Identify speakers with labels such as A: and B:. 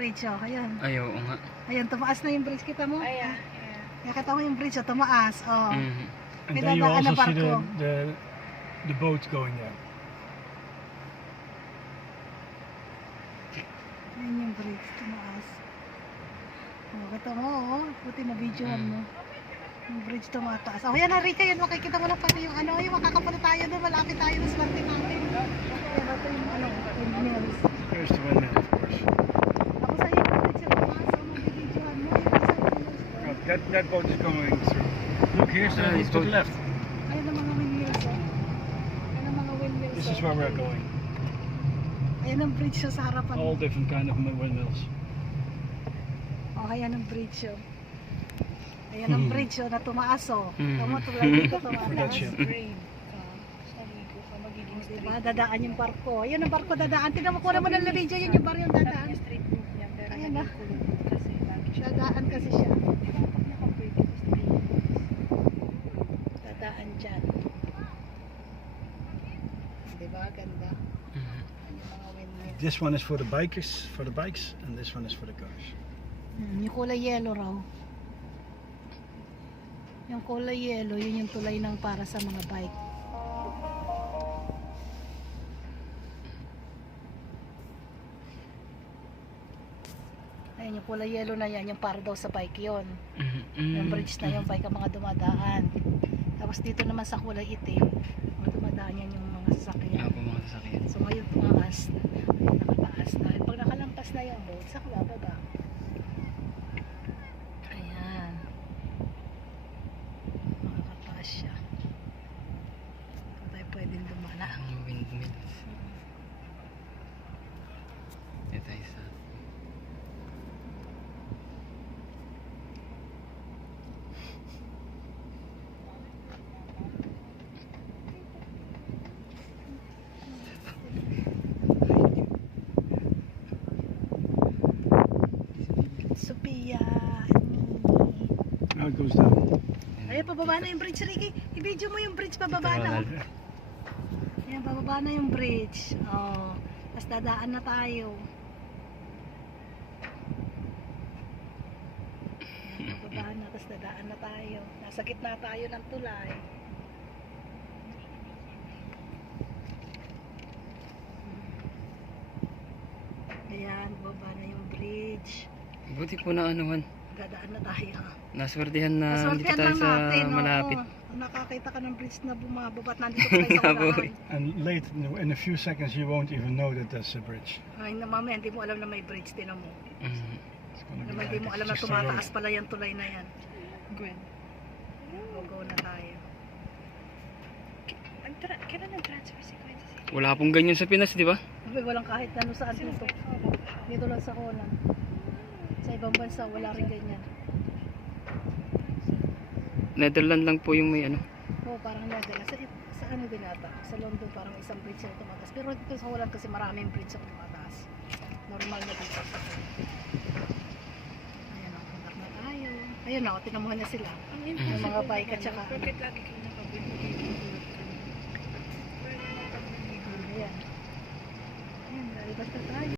A: bridge, oh. Ayan.
B: Ay, oo nga.
A: Ayan, tumaas na yung bridge. Kita mo?
C: Ayan.
A: Nakita mo yung bridge, oh, tumaas. Oh.
D: And
A: May
D: then you
A: dadaan na
D: also see
A: barko.
D: the boat going there.
A: Ayan yung bridge, tumaas. Oh, kita mo, oh. Buti na videohan mo. Yung bridge tumataas. Oh, yan, Rika, yan. Makikita mo lang pala yung ano. Yung makakapunta tayo doon. Malapit tayo ng swerte natin. Ayan, ito yung ano, windmills.
D: There's the windmill, of course.
A: Ako sa'yo yung bridge, yung tumaas. Oh, mag-videohan mo. Yung nasa windmills.
D: Oh, that boat is going through. Look, here's the
B: this
D: to
B: boat.
D: the left.
A: Ayan ang mga windmills, oh. Ayan ang mga windmills,
D: This is
A: oh.
D: where we're going.
A: Ayan ang bridge, oh, sa harapan mo.
D: All different kind of windmills.
A: Oh, ayan ang bridge, oh. Ayan ang bridge, oh, na tumaas, oh. Tama, tulad dito tumaas.
D: Forgot you.
C: Grave ka. Saligo ka. Magiging street.
A: Diba, dadaan yung barko. Ayun ang barko dadaan. Tignan mo, kuha naman ng video, yun yung baryo dadaan.
C: Yung street group niya. Pero
A: Ayan na.
C: nagkulong kasi lagi siya.
A: Dadaan kasi siya.
C: Pag nakapwede ko street.
A: Dadaan dyan. Diba, ganda. Ayan yung mga windmill.
D: This one is for the bikers, and this one is for the cars.
A: Yung kulay yellow raw. Yung kulay yellow, yun yung tulay ng para sa mga bike. Ayan, yung kulay yellow na yan, yung para daw sa bike yun. Yung bridge na yung bike ang mga dumadaan. Tapos dito naman sa kulay itim, mga dumadaan yan yung mga sasakyan.
B: Ako mga sasakyan.
A: So ngayon tumaas na, nakataas na. Pag nakalampas na yung boat, sa baba. Ayan. Makakataas siya. Kung tayo pwedeng dumana.
B: Ang windmills. Ito isa.
A: Sophia.
D: Now it goes down.
A: Ayan, pababa na yung bridge, Ricky. I-video mo yung bridge, pababa na.
B: Ronald.
A: Ayan, pababa na yung bridge. Oh, tapos dadaan na tayo. Ayan, pababa na, tapos dadaan na tayo. Nasa gitna tayo ng tulay. Ayan, baba na yung bridge.
B: Buti po na anuhan.
A: Dadaan na tayo.
B: Naswertihan na dito
A: Maswertehan
B: tayo
A: lang
B: sa
A: natin, oo.
B: malapit.
A: Nakakita ka ng bridge na bumababat, nandito pa tayo sa
B: Nabuhay.
A: unahan.
D: And late, in a few seconds, you won't even know that that's a bridge.
A: Ay, na mamaya, hindi mo alam na may bridge, tinan mo.
D: It's gonna be
A: Naman
D: like
A: hindi mo alam na
D: just a road.
A: tumataas pala yung tulay na yan.
C: Gwen.
A: Go na tayo.
C: Kailan nag-transfer si Gwen sa city?
B: Wala pong ganyan sa Pinas, di ba?
A: Sabi, walang kahit ano saan dito. Dito lang sa Holland. Sa ibang bansa, wala rin ganyan.
B: Netherlands lang po yung may ano.
A: Oo, parang Netherlands. Sa ano din ata? Sa London, parang isang bridge na tumataas. Pero dito sa Holland kasi maraming bridge na tumataas. Normal na dito. Ayan o, punta na tayo. Ayun o, tinamuhan niya sila.
C: Ang
A: Yung
C: impossible
A: mga bike at
C: naman,
A: saka
C: bakit lagi kayo nakabili?
A: Ayan. Ayan, lalabas na tayo.